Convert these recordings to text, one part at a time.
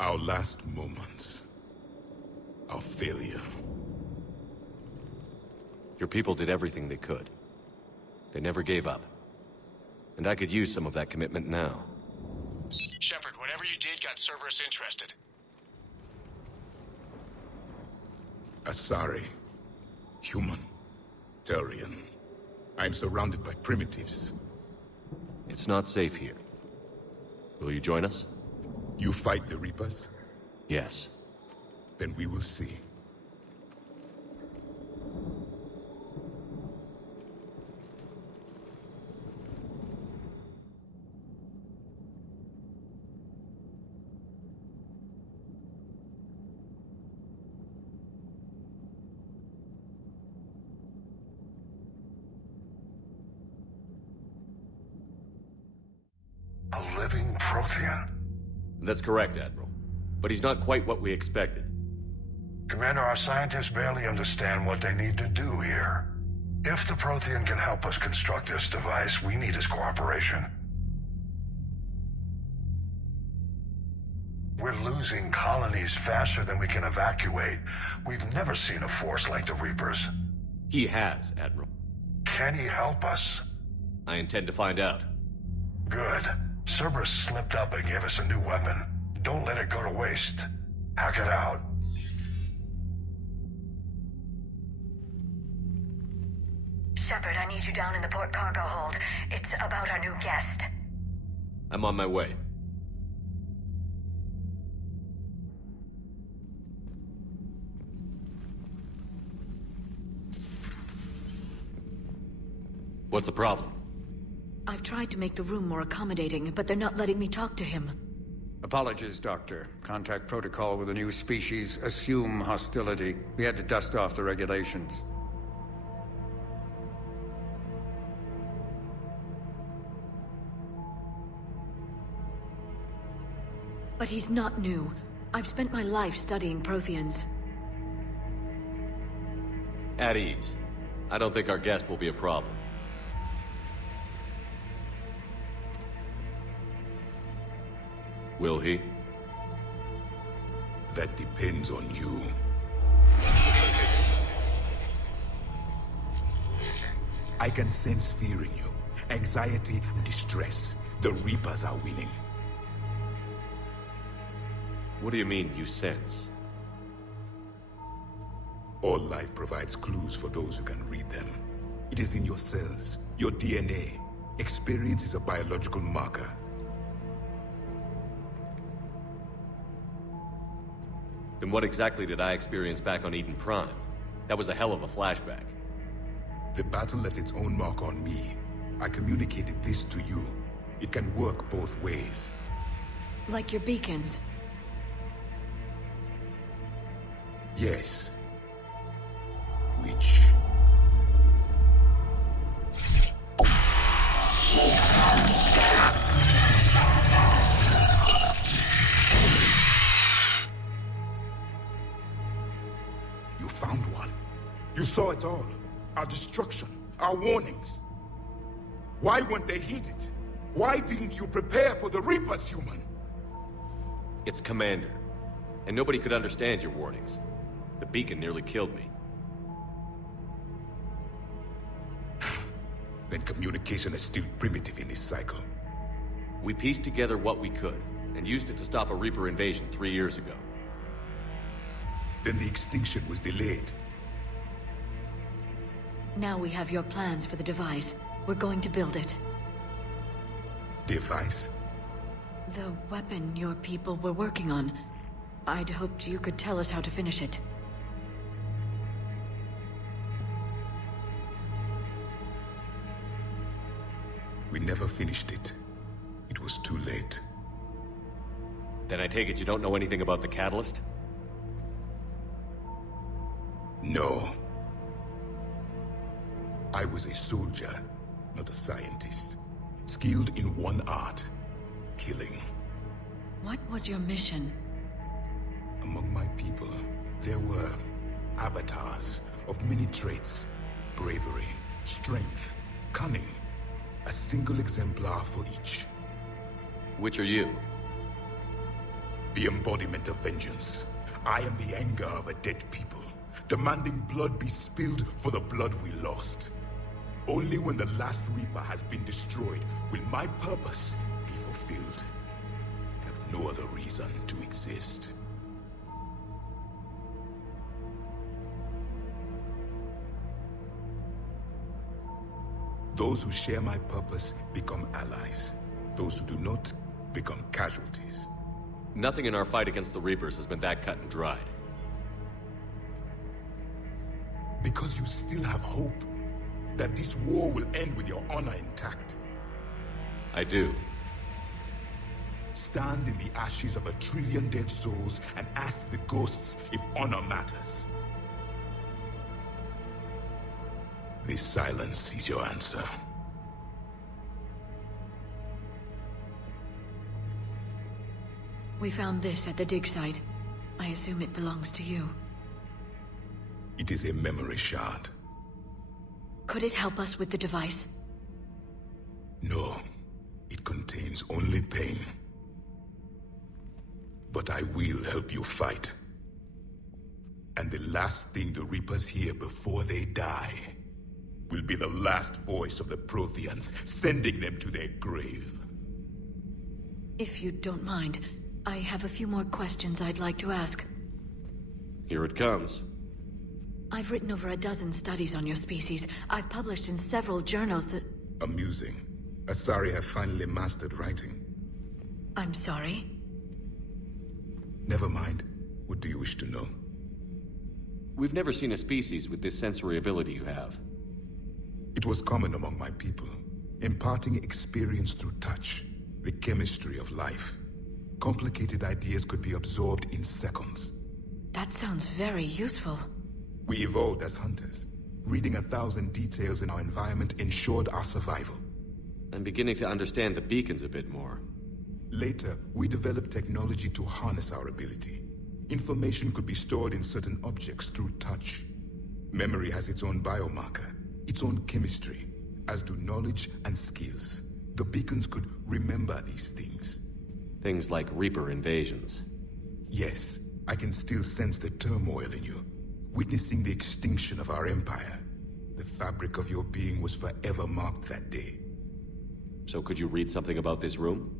Our last moments. Our failure. Your people did everything they could. They never gave up. And I could use some of that commitment now. Shepard, whatever you did got Cerberus interested. Asari. Human. Turian. I'm surrounded by primitives. It's not safe here. Will you join us? You fight the Reapers? Yes. Then we will see. A living Prothean? That's correct, Admiral. But he's not quite what we expected. Commander, our scientists barely understand what they need to do here. If the Prothean can help us construct this device, we need his cooperation. We're losing colonies faster than we can evacuate. We've never seen a force like the Reapers. He has, Admiral. Can he help us? I intend to find out. Good. Cerberus slipped up and gave us a new weapon. Don't let it go to waste. Hack it out. Shepard, I need you down in the port cargo hold. It's about our new guest. I'm on my way. What's the problem? I've tried to make the room more accommodating, but they're not letting me talk to him. Apologies, Doctor. Contact protocol with a new species. Assume hostility. We had to dust off the regulations. But he's not new. I've spent my life studying Protheans. At ease. I don't think our guest will be a problem. Will he? That depends on you. I can sense fear in you. Anxiety and distress. The Reapers are winning. What do you mean, you sense? All life provides clues for those who can read them. It is in your cells, your DNA. Experience is a biological marker. Then what exactly did I experience back on Eden Prime? That was a hell of a flashback. The battle left its own mark on me. I communicated this to you. It can work both ways. Like your beacons. Yes. Which... You found one. You saw it all. Our destruction, our warnings. Why weren't they heeded? Why didn't you prepare for the Reapers, human? It's Commander. And nobody could understand your warnings. The beacon nearly killed me. Then communication is still primitive in this cycle. We pieced together what we could, and used it to stop a Reaper invasion 3 years ago. Then the extinction was delayed. Now we have your plans for the device. We're going to build it. Device? The weapon your people were working on. I'd hoped you could tell us how to finish it. We never finished it. It was too late. Then I take it you don't know anything about the catalyst? No. I was a soldier, not a scientist. Skilled in one art, killing. What was your mission? Among my people, there were avatars of many traits. Bravery, strength, cunning. A single exemplar for each. Which are you? The embodiment of vengeance. I am the anger of a dead people, demanding blood be spilled for the blood we lost. Only when the last Reaper has been destroyed will my purpose be fulfilled. I have no other reason to exist. Those who share my purpose become allies. Those who do not become casualties. Nothing in our fight against the Reapers has been that cut and dried. Because you still have hope that this war will end with your honor intact. I do. Stand in the ashes of 1 trillion dead souls and ask the ghosts if honor matters. This silence is your answer. We found this at the dig site. I assume it belongs to you. It is a memory shard. Could it help us with the device? No. It contains only pain. But I will help you fight. And the last thing the Reapers hear before they die will be the last voice of the Protheans, sending them to their grave. If you don't mind, I have a few more questions I'd like to ask. Here it comes. I've written over a dozen studies on your species. I've published in several journals that... Amusing. Asari have finally mastered writing. I'm sorry? Never mind. What do you wish to know? We've never seen a species with this sensory ability you have. It was common among my people, imparting experience through touch, the chemistry of life. Complicated ideas could be absorbed in seconds. That sounds very useful. We evolved as hunters. Reading 1,000 details in our environment ensured our survival. I'm beginning to understand the beacons a bit more. Later, we developed technology to harness our ability. Information could be stored in certain objects through touch. Memory has its own biomarker, its own chemistry, as do knowledge and skills. The beacons could remember these things. Things like Reaper invasions. Yes, I can still sense the turmoil in you, witnessing the extinction of our empire. The fabric of your being was forever marked that day. So could you read something about this room?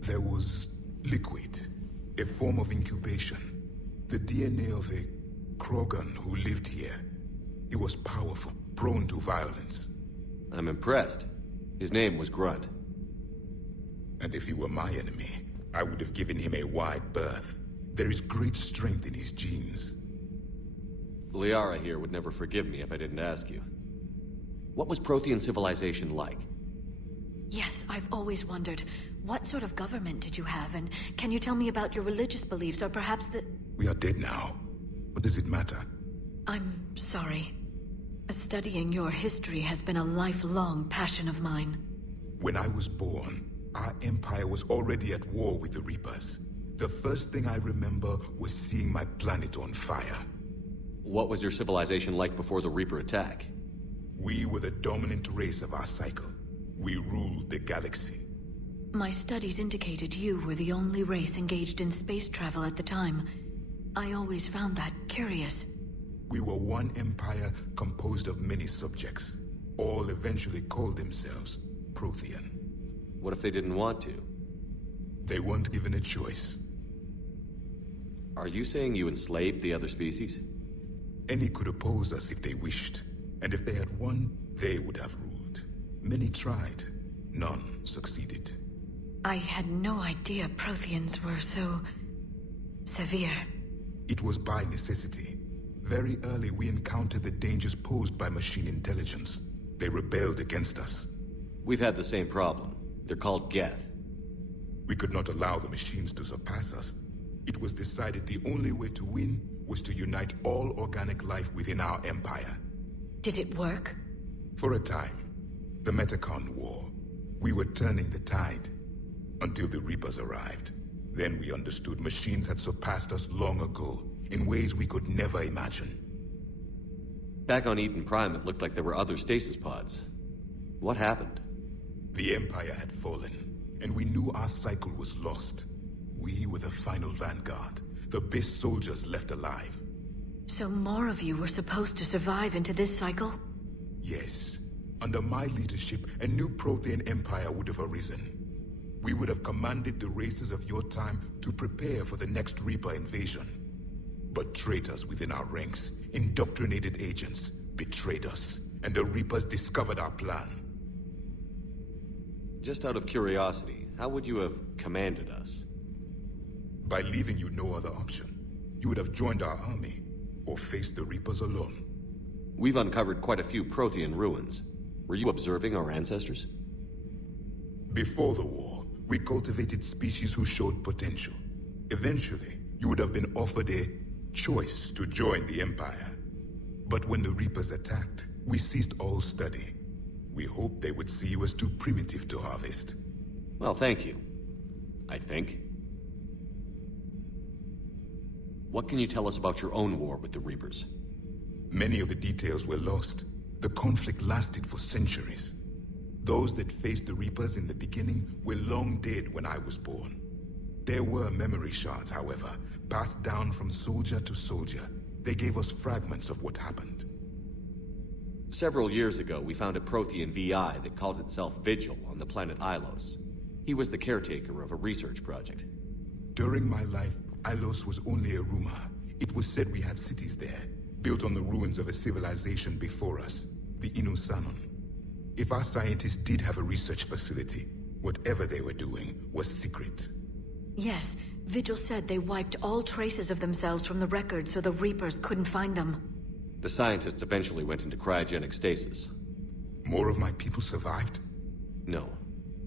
There was liquid, a form of incubation. The DNA of a Krogan who lived here. He was powerful, prone to violence. I'm impressed. His name was Grunt. And if he were my enemy, I would have given him a wide berth. There is great strength in his genes. Liara here would never forgive me if I didn't ask you. What was Prothean civilization like? Yes, I've always wondered, what sort of government did you have, and can you tell me about your religious beliefs, or perhaps the... We are dead now. What does it matter? I'm sorry. Studying your history has been a lifelong passion of mine. When I was born, our empire was already at war with the Reapers. The first thing I remember was seeing my planet on fire. What was your civilization like before the Reaper attack? We were the dominant race of our cycle. We ruled the galaxy. My studies indicated you were the only race engaged in space travel at the time. I always found that curious. We were one empire composed of many subjects. All eventually called themselves Prothean. What if they didn't want to? They weren't given a choice. Are you saying you enslaved the other species? Any could oppose us if they wished. And if they had won, they would have ruled. Many tried. None succeeded. I had no idea Protheans were so... severe. It was by necessity. Very early we encountered the dangers posed by machine intelligence. They rebelled against us. We've had the same problem. They're called Geth. We could not allow the machines to surpass us. It was decided the only way to win was to unite all organic life within our empire. Did it work? For a time. The Metacon War. We were turning the tide. Until the Reapers arrived. Then we understood machines had surpassed us long ago, in ways we could never imagine. Back on Eden Prime, it looked like there were other stasis pods. What happened? The Empire had fallen, and we knew our cycle was lost. We were the final vanguard, the best soldiers left alive. So more of you were supposed to survive into this cycle? Yes. Under my leadership, a new Prothean empire would have arisen. We would have commanded the races of your time to prepare for the next Reaper invasion. But traitors within our ranks, indoctrinated agents, betrayed us, and the Reapers discovered our plan. Just out of curiosity, how would you have commanded us? By leaving you no other option. You would have joined our army, or faced the Reapers alone. We've uncovered quite a few Prothean ruins. Were you observing our ancestors? Before the war, we cultivated species who showed potential. Eventually, you would have been offered a choice to join the Empire. But when the Reapers attacked, we ceased all study. We hoped they would see you as too primitive to harvest. Well, thank you. I think. What can you tell us about your own war with the Reapers? Many of the details were lost. The conflict lasted for centuries. Those that faced the Reapers in the beginning were long dead when I was born. There were memory shards, however, passed down from soldier to soldier. They gave us fragments of what happened. Several years ago, we found a Prothean VI that called itself Vigil on the planet Ilos. He was the caretaker of a research project. During my life, Ilos was only a rumor. It was said we had cities there, built on the ruins of a civilization before us, the Inusanon. If our scientists did have a research facility, whatever they were doing was secret. Yes, Vigil said they wiped all traces of themselves from the records so the Reapers couldn't find them. The scientists eventually went into cryogenic stasis. More of my people survived? No,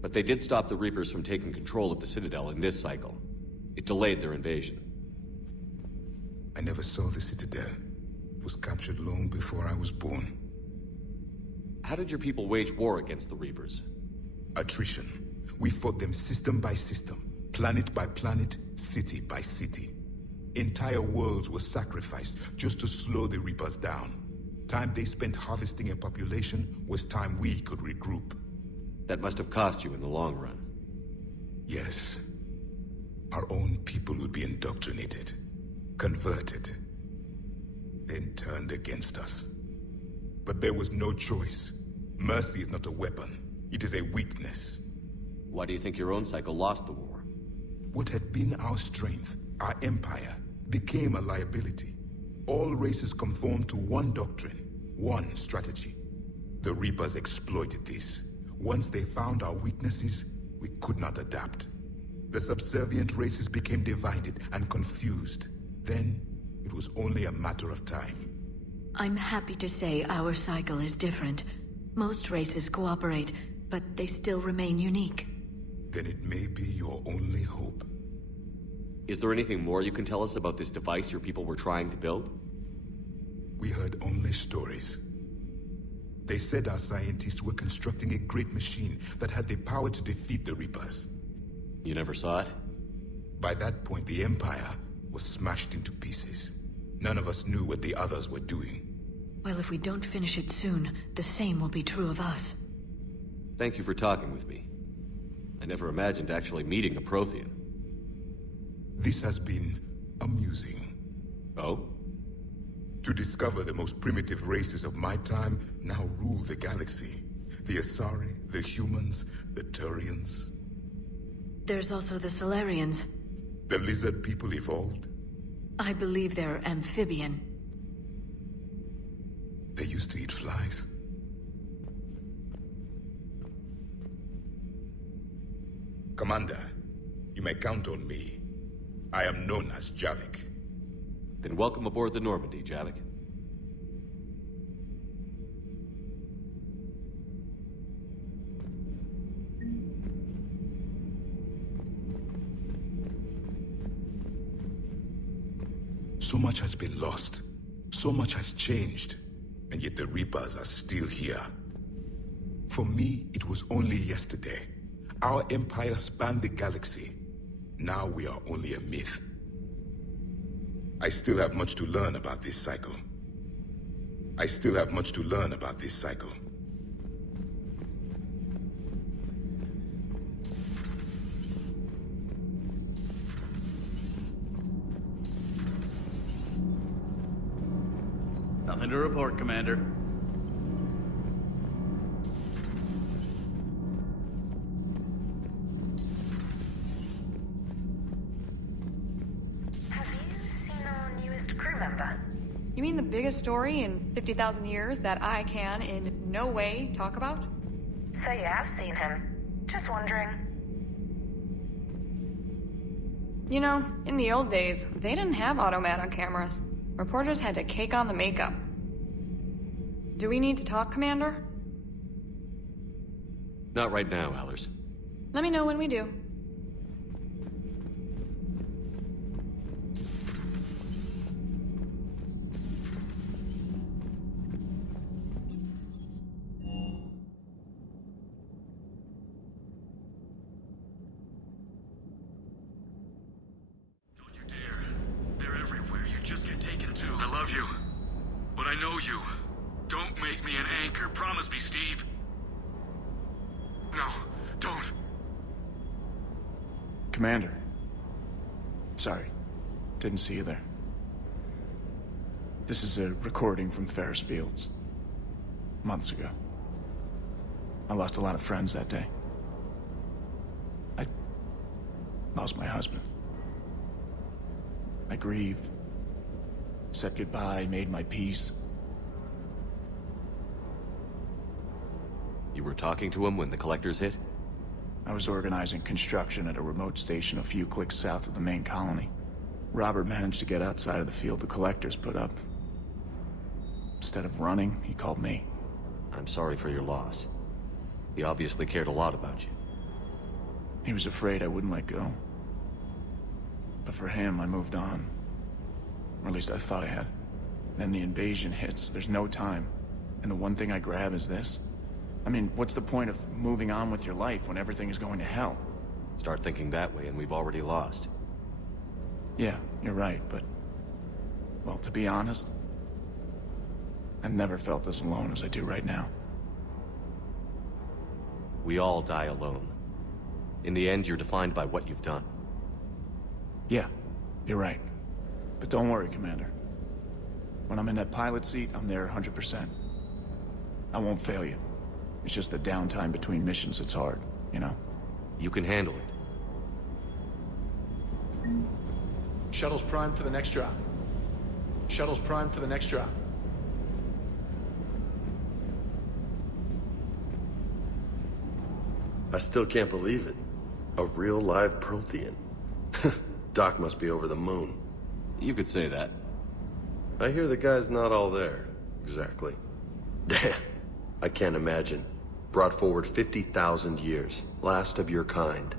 but they did stop the Reapers from taking control of the Citadel in this cycle. It delayed their invasion. I never saw the Citadel. It was captured long before I was born. How did your people wage war against the Reapers? Attrition. We fought them system by system, planet by planet, city by city. Entire worlds were sacrificed just to slow the Reapers down. Time they spent harvesting a population was time we could regroup. That must have cost you in the long run. Yes. Our own people would be indoctrinated, converted, then turned against us. But there was no choice. Mercy is not a weapon. It is a weakness. Why do you think your own cycle lost the war? What had been our strength, our empire, became a liability. All races conformed to one doctrine, one strategy. The Reapers exploited this. Once they found our weaknesses, we could not adapt. The subservient races became divided and confused. Then, it was only a matter of time. I'm happy to say our cycle is different. Most races cooperate, but they still remain unique. Then it may be your only hope. Is there anything more you can tell us about this device your people were trying to build? We heard only stories. They said our scientists were constructing a great machine that had the power to defeat the Reapers. You never saw it? By that point, the Empire was smashed into pieces. None of us knew what the others were doing. Well, if we don't finish it soon, the same will be true of us. Thank you for talking with me. I never imagined actually meeting a Prothean. This has been amusing. Oh? To discover the most primitive races of my time now rule the galaxy. The Asari, the humans, the Turians. There's also the Solarians. The lizard people evolved. I believe they're amphibian. They used to eat flies. Commander, you may count on me. I am known as Javik. Then welcome aboard the Normandy, Javik. So much has been lost. So much has changed. And yet the Reapers are still here. For me, it was only yesterday. Our empire spanned the galaxy. Now we are only a myth. I still have much to learn about this cycle. Nothing to report, Commander. Have you seen our newest crew member? You mean the biggest story in 50,000 years that I can in no way talk about? So you have seen him. Just wondering. You know, in the old days, they didn't have automat on cameras. Reporters had to cake on the makeup. Do we need to talk, Commander? Not right now, Allers. Let me know when we do. Don't you dare. They're everywhere. You just get taken too. I love you. But I know you. Don't make me an anchor. Promise me, Steve. No, don't. Commander. Sorry. Didn't see you there. This is a recording from Ferris Fields. Months ago. I lost a lot of friends that day. I lost my husband. I grieved. Said goodbye, made my peace. You were talking to him when the collectors hit? I was organizing construction at a remote station a few clicks south of the main colony. Robert managed to get outside of the field the collectors put up. Instead of running, he called me. I'm sorry for your loss. He obviously cared a lot about you. He was afraid I wouldn't let go. But for him, I moved on. Or at least I thought I had. Then the invasion hits, there's no time. And the one thing I grab is this. I mean, what's the point of moving on with your life when everything is going to hell? Start thinking that way and we've already lost. Yeah, you're right, but... well, to be honest... I've never felt as alone as I do right now. We all die alone. In the end, you're defined by what you've done. Yeah, you're right. But don't worry, Commander. When I'm in that pilot seat, I'm there 100%. I won't fail you. It's just the downtime between missions that's hard, you know? You can handle it. Shuttle's primed for the next drop. Shuttle's primed for the next drop. I still can't believe it. A real live Prothean. Doc must be over the moon. You could say that. I hear the guy's not all there. Exactly. Damn. I can't imagine. Brought forward 50,000 years. Last of your kind.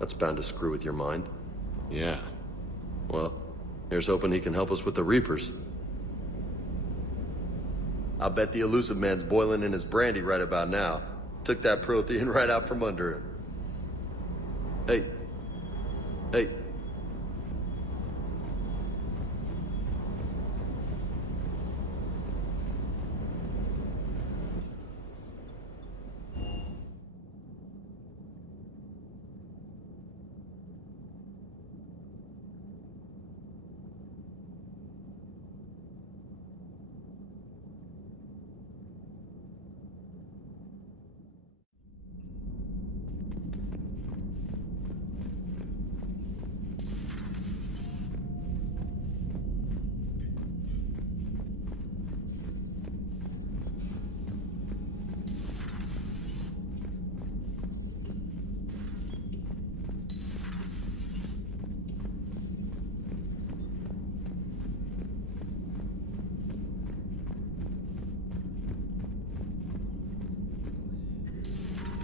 That's bound to screw with your mind. Yeah. Well, here's hoping he can help us with the Reapers. I'll bet the elusive man's boiling in his brandy right about now. Took that Prothean right out from under him. Hey. Hey.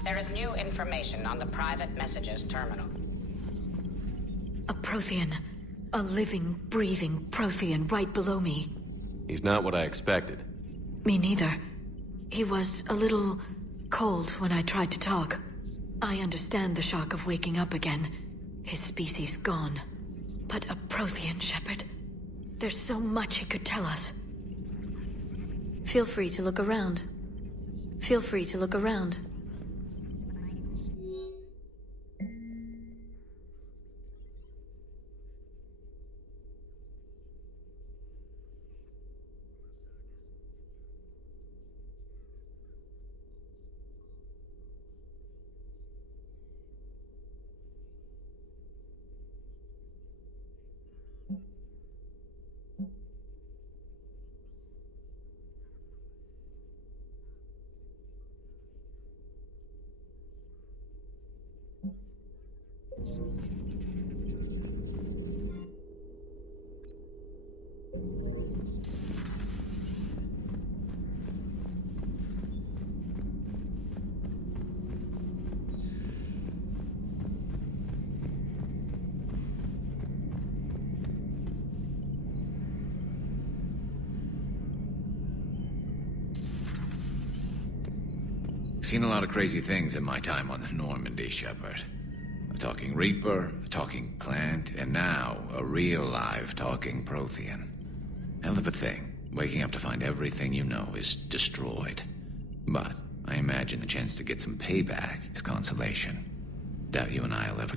There is new information on the private messages terminal. A Prothean. A living, breathing Prothean right below me. He's not what I expected. Me neither. He was a little cold when I tried to talk. I understand the shock of waking up again. His species gone. But a Prothean, Shepard. There's so much he could tell us. Feel free to look around. Feel free to look around. Seen a lot of crazy things in my time on the Normandy, Shepard. A talking Reaper, a talking plant, and now a real live talking Prothean. Hell of a thing, waking up to find everything you know is destroyed. But I imagine the chance to get some payback is consolation. Doubt you and I'll ever